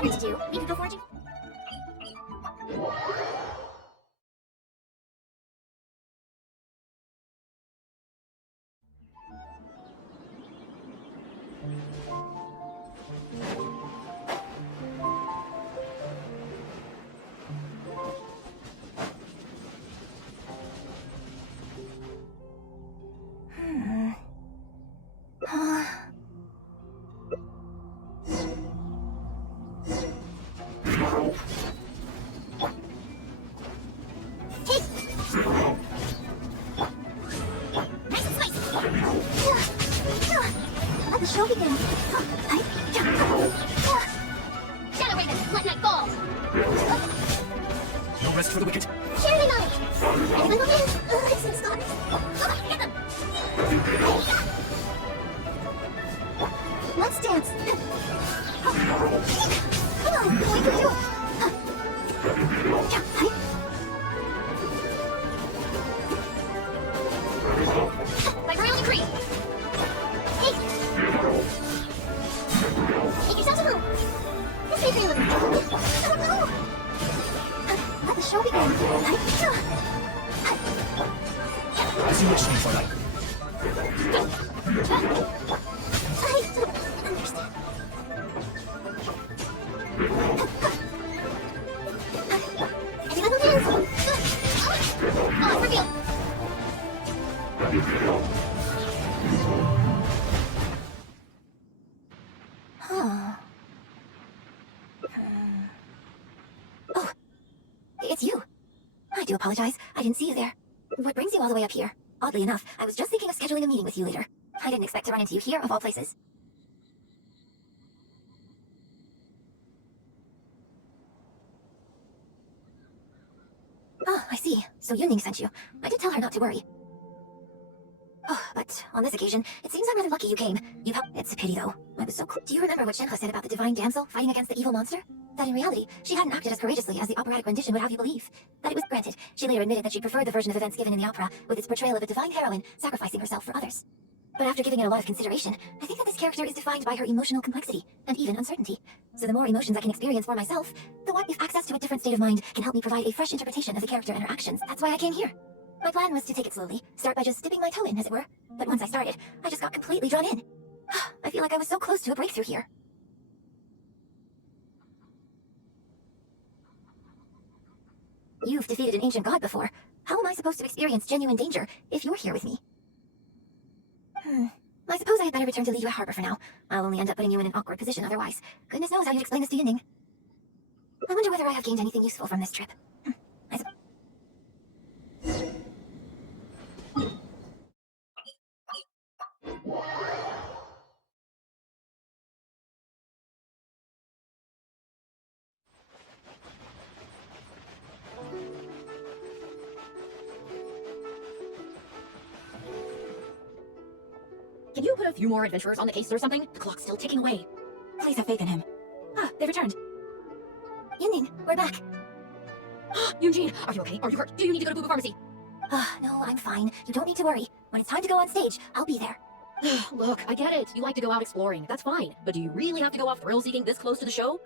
better to do. We could go foraging. Let the show begin. Shadow Raven, let night fall. No rest for the wicked. Charity night. Anyone go in? It's in stars. Get them. Let's dance. Come on, we can do it. My royal decree. Hey. Make yourselves at home. This may be a little. Oh no. Let the show begin. As you wish, for life. I don't understand. Everyone will dance. Oh, it's revealed. Oh, it's you. I do apologize. I didn't see you there. What brings you all the way up here? Oddly enough, I was just thinking of scheduling a meeting with you later. I didn't expect to run into you here, of all places. Oh, I see. So Yunjin sent you. I did tell her not to worry. Oh, but on this occasion, it seems I'm rather lucky you came. You've helped. It's a pity, though. I was so close. Do you remember what Shenhe said about the divine damsel fighting against the evil monster? That in reality, she hadn't acted as courageously as the operatic rendition would have you believe. That it was granted. She later admitted that she preferred the version of events given in the opera, with its portrayal of a divine heroine sacrificing herself for others. But after giving it a lot of consideration, I think that this character is defined by her emotional complexity, and even uncertainty. So the more emotions I can experience for myself, the more if access to a different state of mind can help me provide a fresh interpretation of the character and her actions. That's why I came here. My plan was to take it slowly, start by just dipping my toe in, as it were. But once I started, I just got completely drawn in. I feel like I was so close to a breakthrough here. You've defeated an ancient god before. How am I supposed to experience genuine danger if you're here with me? I suppose I had better return to Liyue Harbor for now. I'll only end up putting you in an awkward position otherwise. Goodness knows how you'd explain this to Yunjin. I wonder whether I have gained anything useful from this trip. I suppose. Can you put a few more adventurers on the case or something? The clock's still ticking away. Please have faith in him. Ah, they returned. Yunjin, we're back. Yunjin, are you okay? Are you hurt? Do you need to go to Boo Boo Pharmacy? No, I'm fine. You don't need to worry. When it's time to go on stage, I'll be there. Look, I get it. You like to go out exploring. That's fine. But do you really have to go off thrill-seeking this close to the show?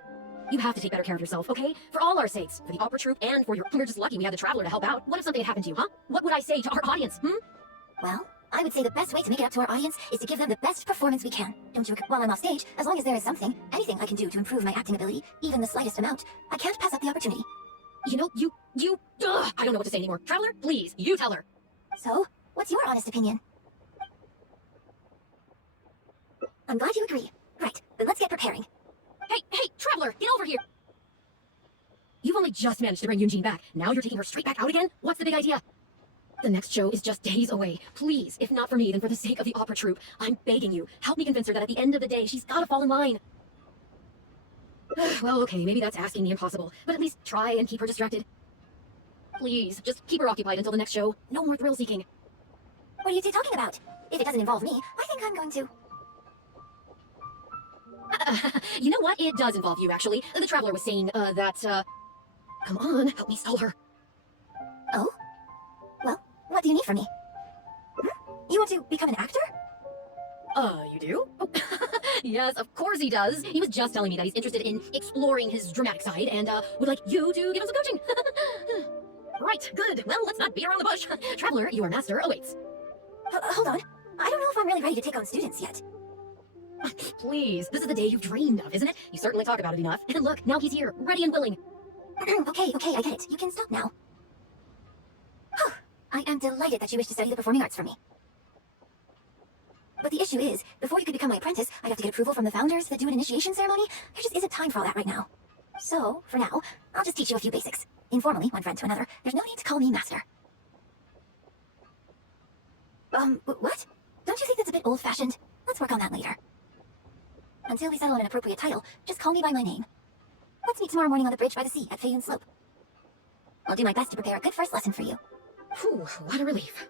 You have to take better care of yourself, okay? For all our sakes. For the opera troupe and for your... We're just lucky we had the Traveler to help out. What if something had happened to you, huh? What would I say to our audience, Well, I would say the best way to make it up to our audience is to give them the best performance we can. Don't you agree? While I'm off stage, as long as there is something, anything I can do to improve my acting ability, even the slightest amount, I can't pass up the opportunity. You know, I don't know what to say anymore. Traveler, please, you tell her. So, what's your honest opinion? I'm glad you agree. Right, then let's get preparing. Hey, Traveler, get over here. You've only just managed to bring Yunjin back. Now you're taking her straight back out again? What's the big idea? The next show is just days away. Please, if not for me, then for the sake of the opera troupe, I'm begging you, help me convince her that at the end of the day, she's gotta fall in line. Well, okay, maybe that's asking the impossible, but at least try and keep her distracted. Please, just keep her occupied until the next show. No more thrill-seeking. What are you two talking about? If it doesn't involve me, I think I'm going to... You know what? It does involve you, actually. The Traveler was saying, come on, help me stall her. Oh? Well, what do you need from me? You want to become an actor? You do? Oh, yes, of course he does. He was just telling me that he's interested in exploring his dramatic side and would like you to give him some coaching. Right, good. Well, let's not beat around the bush. Traveler, your master awaits. Hold on. I don't know if I'm really ready to take on students yet. Please, this is the day you've dreamed of, isn't it? You certainly talk about it enough. And look, now he's here, ready and willing. Okay, I get it. You can stop now. Whew. I am delighted that you wish to study the performing arts from me. But the issue is, before you could become my apprentice, I'd have to get approval from the founders that do an initiation ceremony. There just isn't time for all that right now. So, for now, I'll just teach you a few basics. Informally, one friend to another. There's no need to call me master. What? Don't you think that's a bit old-fashioned? Let's work on that later. Until we settle on an appropriate title, just call me by my name. Let's meet tomorrow morning on the bridge by the sea at Feiyun Slope. I'll do my best to prepare a good first lesson for you. Whew, what a relief.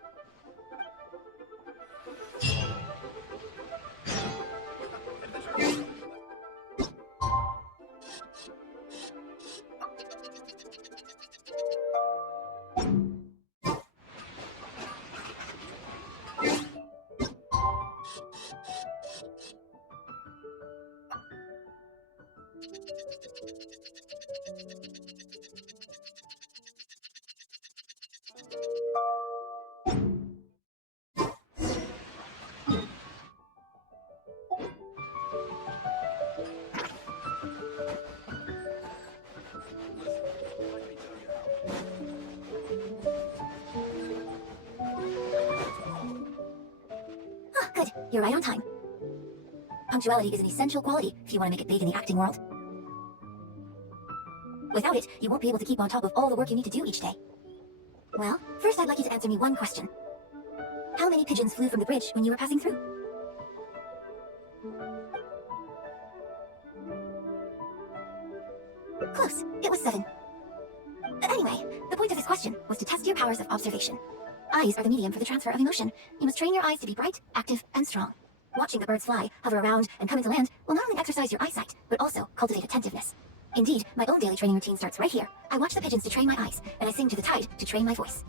Ah, good. You're right on time. Punctuality is an essential quality if you want to make it big in the acting world. Without it, you won't be able to keep on top of all the work you need to do each day. Well, first I'd like you to answer me one question. How many pigeons flew from the bridge when you were passing through? Close. It was 7. Anyway, the point of this question was to test your powers of observation. Eyes are the medium for the transfer of emotion. You must train your eyes to be bright, active, and strong. Watching the birds fly, hover around, and come into land will not only exercise your eyesight, but also cultivate attentiveness. Indeed, my own daily training routine starts right here. I watch the pigeons to train my eyes, and I sing to the tide to train my voice.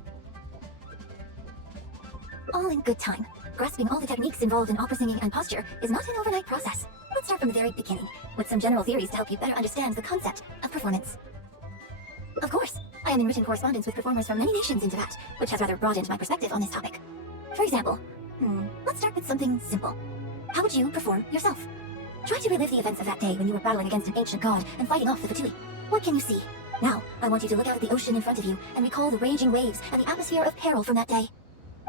All in good time. Grasping all the techniques involved in opera singing and posture is not an overnight process. Let's start from the very beginning, with some general theories to help you better understand the concept of performance. Of course, I am in written correspondence with performers from many nations in Tibet, which has rather broadened my perspective on this topic. For example, let's start with something simple. How would you perform yourself? Try to relive the events of that day when you were battling against an ancient god and fighting off the Fatui. What can you see? Now, I want you to look out at the ocean in front of you and recall the raging waves and the atmosphere of peril from that day.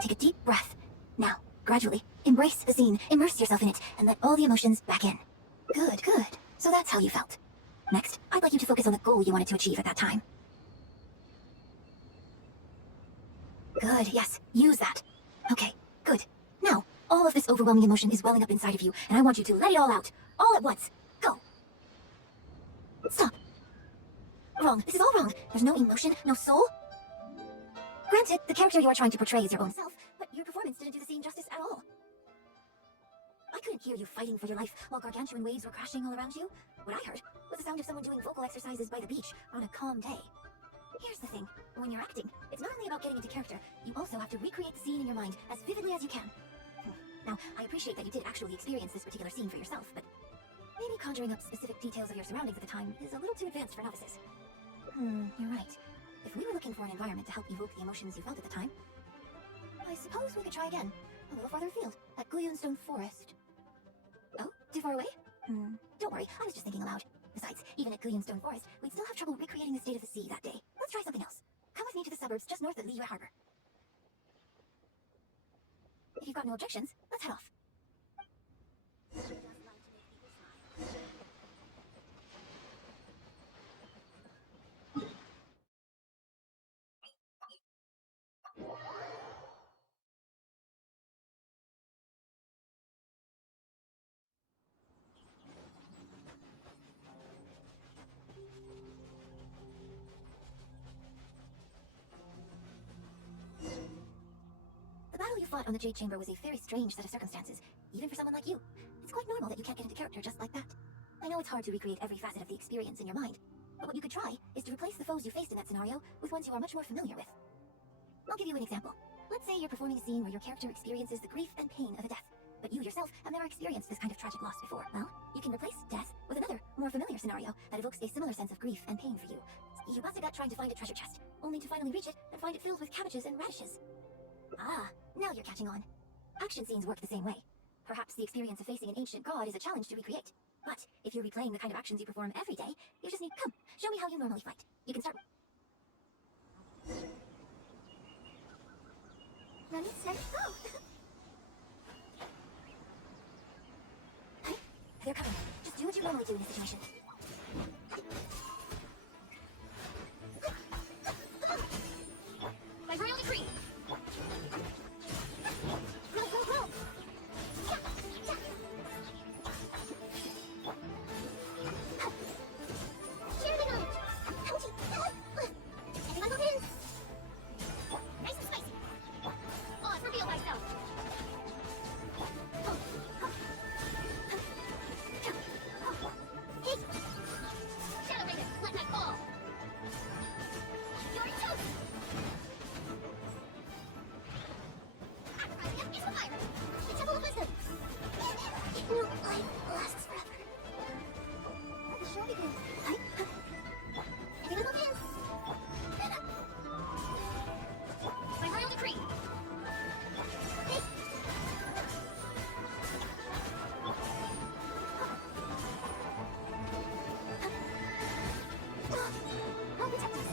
Take a deep breath. Now, gradually, embrace the scene, immerse yourself in it, and let all the emotions back in. Good. So that's how you felt. Next, I'd like you to focus on the goal you wanted to achieve at that time. Good, yes, use that. Okay, good. Now, all of this overwhelming emotion is welling up inside of you, and I want you to let it all out. All at once. Go. Stop. Wrong. This is all wrong. There's no emotion, no soul. Granted, the character you are trying to portray is your own self, but your performance didn't do the same justice at all. I couldn't hear you fighting for your life while gargantuan waves were crashing all around you. What I heard was the sound of someone doing vocal exercises by the beach on a calm day. Here's the thing. When you're acting, it's not only about getting into character, you also have to recreate the scene in your mind as vividly as you can. Now, I appreciate that you did actually experience this particular scene for yourself, but maybe conjuring up specific details of your surroundings at the time is a little too advanced for novices. You're right. If we were looking for an environment to help evoke the emotions you felt at the time, I suppose we could try again, a little farther afield, at Guyunstone Forest. Oh, too far away? Don't worry, I was just thinking aloud. Besides, even at Guyunstone Forest, we'd still have trouble recreating the state of the sea that day. Let's try something else. Come with me to the suburbs just north of Liyue Harbor. If you've got no objections, let's head off. The battle you fought on the Jade Chamber was a very strange set of circumstances, even for someone like you. It's quite normal that you can't get into character just like that. I know it's hard to recreate every facet of the experience in your mind, but what you could try is to replace the foes you faced in that scenario with ones you are much more familiar with. I'll give you an example. Let's say you're performing a scene where your character experiences the grief and pain of a death, but you yourself have never experienced this kind of tragic loss before. Well, you can replace death with another, more familiar scenario that evokes a similar sense of grief and pain for you. You bust a gut trying to find a treasure chest, only to finally reach it and find it filled with cabbages and radishes. Ah, now you're catching on. Action scenes work the same way. Perhaps the experience of facing an ancient god is a challenge to recreate. But if you're replaying the kind of actions you perform every day, you just need, come, show me how you normally fight. You can start. Ready, steady, go! Hey, they're coming. Just do what you normally do in this situation. By royal decree! Roll, roll, roll! Yeah, yeah. Share the knowledge! Ouchie! Everyone go in! Nice and spicy! Pause, reveal thyself! Hey! Shadow Raven, let that fall! You're toast! Sacrificing is required! The Temple of Wisdom! No life lasts forever. Let the show begin. Everyone move in! By royal decree! Hey! Oh, protect us!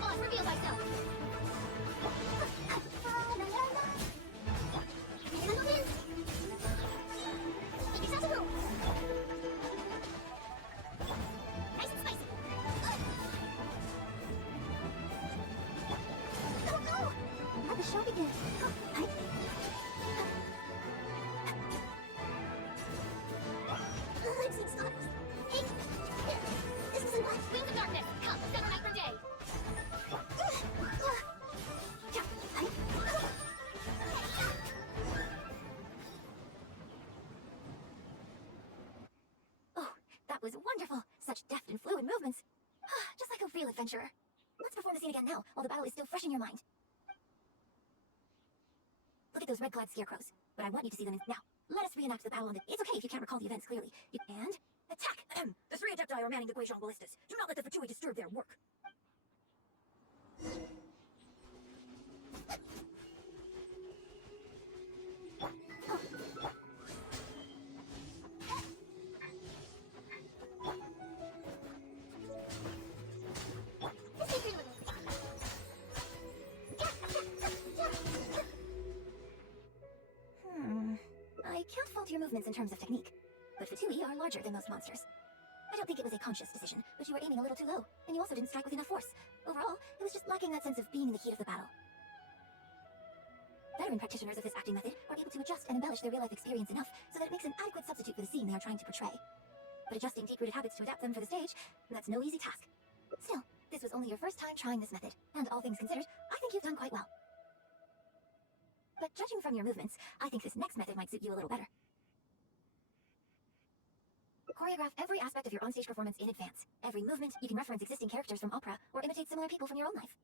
Pause, reveal thyself! Everyone move in! Make yourself a room! Nice and spicy! Oh no! Let the show begin. Hey! I'm seeing stars. Hey! This isn't what... Winds of darkness, come, separate night from day! Oh, that was wonderful. Such deft and fluid movements. Just like a real adventurer. Let's perform the scene again now, while the battle is still fresh in your mind. Look at those red-clad scarecrows. But I want you to see them now. Let us reenact the battle on the... It's okay if you can't recall the events clearly. And... attack! The three adepti are manning the Guizhong ballistas. Do not let the Fatui disturb their work. I can't fault your movements in terms of technique, but Fatui are larger than most monsters. I don't think it was a conscious decision, but you were aiming a little too low, and you also didn't strike with enough force. Overall, it was just lacking that sense of being in the heat of the battle. Veteran practitioners of this acting method are able to adjust and embellish their real-life experience enough so that it makes an adequate substitute for the scene they are trying to portray. But adjusting deep-rooted habits to adapt them for the stage, that's no easy task. Still, this was only your first time trying this method, and all things considered, I think you've done quite well. But judging from your movements, I think this next method might suit you a little better. Choreograph every aspect of your onstage performance in advance. Every movement, you can reference existing characters from opera or imitate similar people from your own life.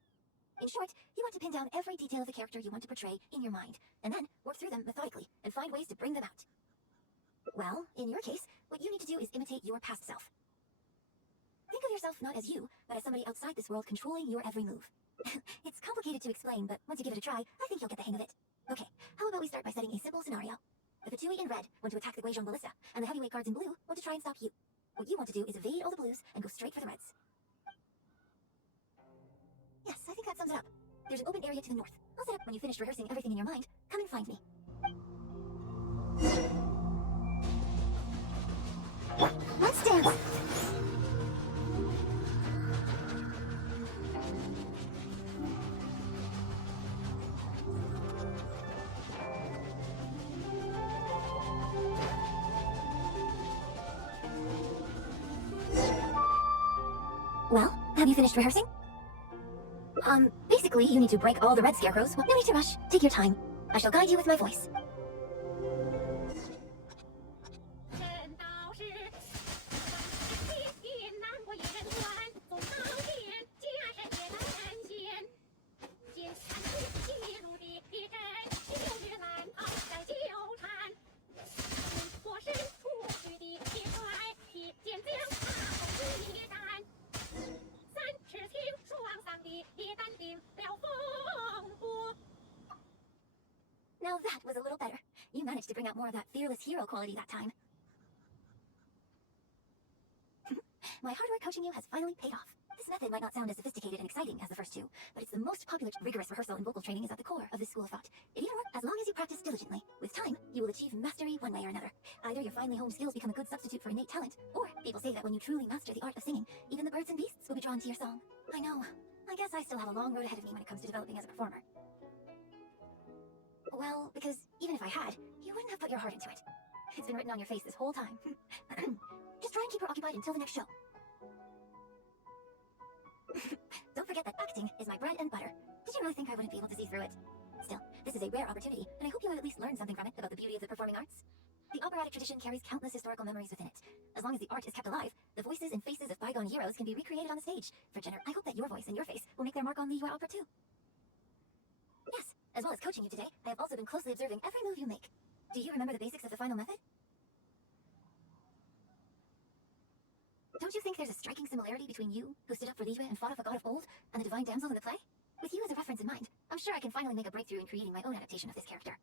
In short, you want to pin down every detail of the character you want to portray in your mind, and then work through them methodically and find ways to bring them out. Well, in your case, what you need to do is imitate your past self. Think of yourself not as you, but as somebody outside this world controlling your every move. It's complicated to explain, but once you give it a try, I think you'll get the hang of it. Okay, how about we start by setting a simple scenario? The Fatui in red want to attack the Guizhong ballista, and the heavyweight guards in blue want to try and stop you. What you want to do is evade all the blues and go straight for the reds. Yes, I think that sums it up. There's an open area to the north. I'll set up when you finished rehearsing everything in your mind. Come and find me. Let's dance! Well, have you finished rehearsing? Basically, you need to break all the red scarecrows. No need to rush. Take your time. I shall guide you with my voice. a little better. You managed to bring out more of that fearless hero quality that time. My hard work coaching you has finally paid off. This method might not sound as sophisticated and exciting as the first two, but it's the most popular. Rigorous rehearsal and vocal training is at the core of this school of thought. It even works as long as you practice diligently. With time, you will achieve mastery one way or another. Either your finely honed skills become a good substitute for innate talent, or people say that when you truly master the art of singing, even the birds and beasts will be drawn to your song. I know. I guess I still have a long road ahead of me when it comes to developing as a performer. Well, because even if I had, you wouldn't have put your heart into it. It's been written on your face this whole time. Just try and keep her occupied until the next show. Don't forget that acting is my bread and butter. Did you really think I wouldn't be able to see through it? Still, this is a rare opportunity, and I hope you will at least learn something from it about the beauty of the performing arts. The operatic tradition carries countless historical memories within it. As long as the art is kept alive, the voices and faces of bygone heroes can be recreated on the stage. I hope that your voice and your face will make their mark on the UA opera too. Yes, as well as coaching you today, I have also been closely observing every move you make. Do you remember the basics of the final method? Don't you think there's a striking similarity between you, who stood up for Liyue and fought off a god of old, and the divine damsel in the play? With you as a reference in mind, I'm sure I can finally make a breakthrough in creating my own adaptation of this character.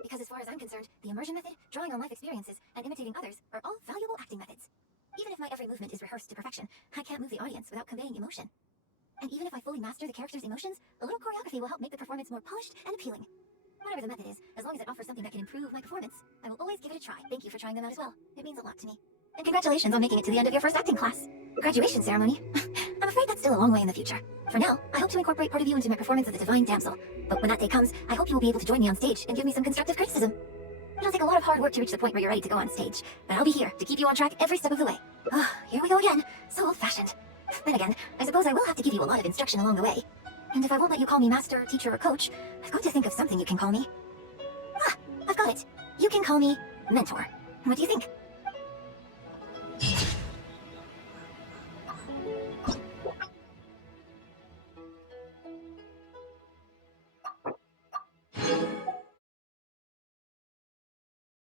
Because as far as I'm concerned, the immersion method, drawing on life experiences, and imitating others are all valuable acting methods. Even if my every movement is rehearsed to perfection, I can't move the audience without conveying emotion. And even if I fully master the character's emotions, a little choreography will help make the performance more polished and appealing. Whatever the method is, as long as it offers something that can improve my performance, I will always give it a try. Thank you for trying them out as well. It means a lot to me. And congratulations on making it to the end of your first acting class. Graduation ceremony. I'm afraid that's still a long way in the future. For now, I hope to incorporate part of you into my performance of the Divine Damsel. But when that day comes, I hope you will be able to join me on stage and give me some constructive criticism. It'll take a lot of hard work to reach the point where you're ready to go on stage, but I'll be here to keep you on track every step of the way. Oh, here we go again. So old-fashioned. Then again, I suppose I will have to give you a lot of instruction along the way. And if I won't let you call me master, teacher, or coach, I've got to think of something you can call me. Ah, I've got it. You can call me mentor. What do you think?